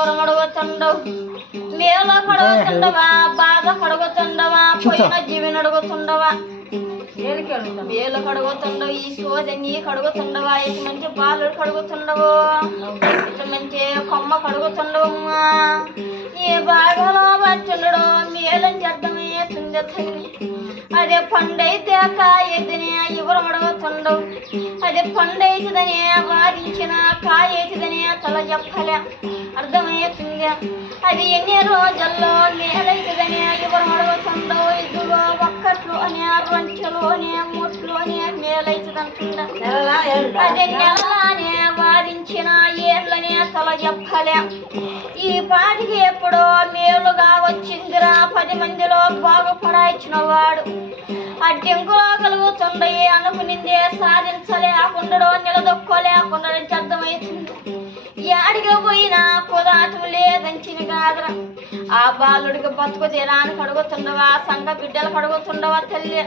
ఎవరమడుగుతుండవు మేలో కడుగుతుండవా బాధ కడుగుతుండవా పోయిన జీవిని అడుగుతుండవా మేలు కడుగుతుండవు ఈ సోదని కడుగుతుండవా ఇటు మంచి బాలు కడుగుతుండవు ఇటు మంచి కొమ్మ కడుగుతుండవమ్మా ఏ బాధలో వచ్చుండడు మేలని అర్థమే తుందె తల్లి అదే పండైతే కాయెద్దని ఎవరు అడుగుతుండవు అదే పండైతుందనే వాదించిన కాయైతుందనే తల చెప్పలే అర్థమవుతుంది అది ఎన్ని రోజుల్లో మేలైతుందనే ఎవరు అడుగుతుండవు ఇదిగో ఒక్కట్లు అనే రొంచెలు అనే ముట్లు అనే మేలైతుందంటుండ అదే నెలనే వాదించిన ఏళ్ళనే తల చెప్పలే ఈ పాటికి ఎప్పుడో మేలుగా వచ్చిందిరా 10 మందిలో బాగుపడాయిచ్చిన వాడు అడ్డంకులో కలుగుతుండయి అనుకునిందే సాధించలేకుండడో నిలదొక్కోలేకుండడం అర్థమవుతుంది యాడికి పోయినా కుదాటం లేదంచిన కాదురా ఆ బాలుడికి బతుకు తీరానికి అడుగుతుండవా సంఘ బిడ్డలకు అడుగుతుండవా తల్లి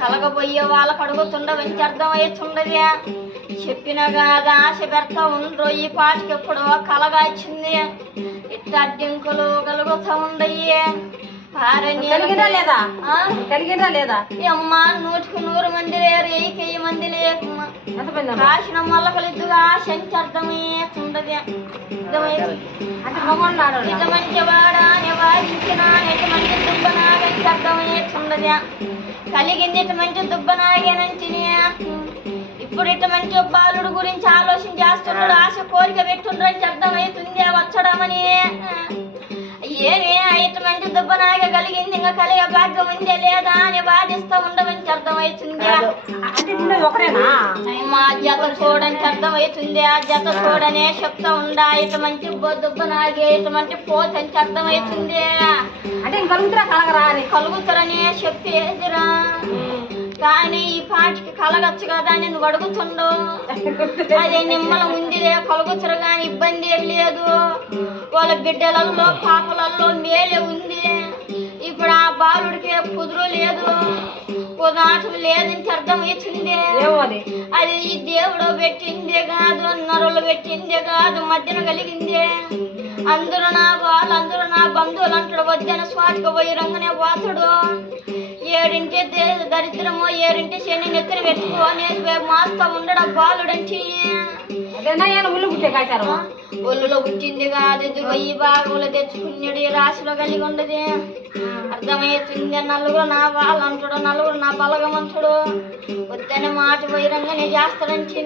కలగబోయే వాళ్ళకు అడుగుతుండవని అర్థమవుతుండదే చెప్పిన కాదా ఆశ పెడతా ఉండరు ఈ పాటికి ఎప్పుడో కలగా ఇచ్చింది ఇట్ట అడ్డంకులు కలుగుతూ ఉండయి లేదా అమ్మా 100 మంది లేరు 1000 మంది లేకమ్మా రాసిన మొలకలు ఇద్దుగా సంచర్థమే ఉండదు ఇటు మంచి వాడా నివారించిన ఇటు మంచి దుబ్బనాగని అర్థమే ఉండదు కలిగింది ఇటు మంచి దుబ్బనాగేనంచి ఇప్పుడు ఇటు మంచి బాలుడు గురించి ఆలోచన చేస్తున్నాడు ఆశ కోరిక పెట్టుండ్రని అర్థమవుతుంది వచ్చడమని ఏమి ఇటు మంచి దుబ్బనాగ కలిగింది ఇంకా కలిగే భాగ్యం ఉందే లేదా అని బాధిస్తూ ఉండమని అర్థమవుతుంది మా జత చూడని అర్థమవుతుంది ఆ జత చూడనే చెప్తా ఉండా ఇటు మంచి దుబ్బనాగే ఇటు మంచి పోతని అర్థమవుతుంది అంటే కలుగుతారని చెప్పేదిరా కానీ ఈ పాటికి కలగచ్చు కదా అని నువ్వు అడుగుతుండు అదే నిమ్మలం ఉందిలే కలుగుతారు కానీ ఇబ్బంది ఏం లేదు వాళ్ళ బిడ్డలలో పాపలలో మేలే ఉంది ఇప్పుడు ఆ బాలుడికి కుదురు లేదు కుదాటం లేదని అర్థమవుతుంది అది ఈ దేవుడు పెట్టిందే కాదు నరులు పెట్టిందే కాదు మధ్యన కలిగిందే అందరూ నా వాళ్ళందరూ నా బంధువులు అంటాడు వద్దన స్వాటికి పోయి రంగనే పోతాడు 7 దరిద్రమో 7 శని నెత్తిన పెట్టుకొని మాస్తా ఉండడం బాలుడంచి ఒళ్ళులో పుట్టింది కాదు ఇదిగో ఈ భాగంలో తెచ్చుకున్నాడు ఈ రాశిలో కలిగి ఉండదు అర్థమవుతుంది నలుగురు నా వాళ్ళు అంటాడు నలుగురు నా బలగమంతుడు వద్దనే మాట పోయి రంగనే చేస్తాడంచి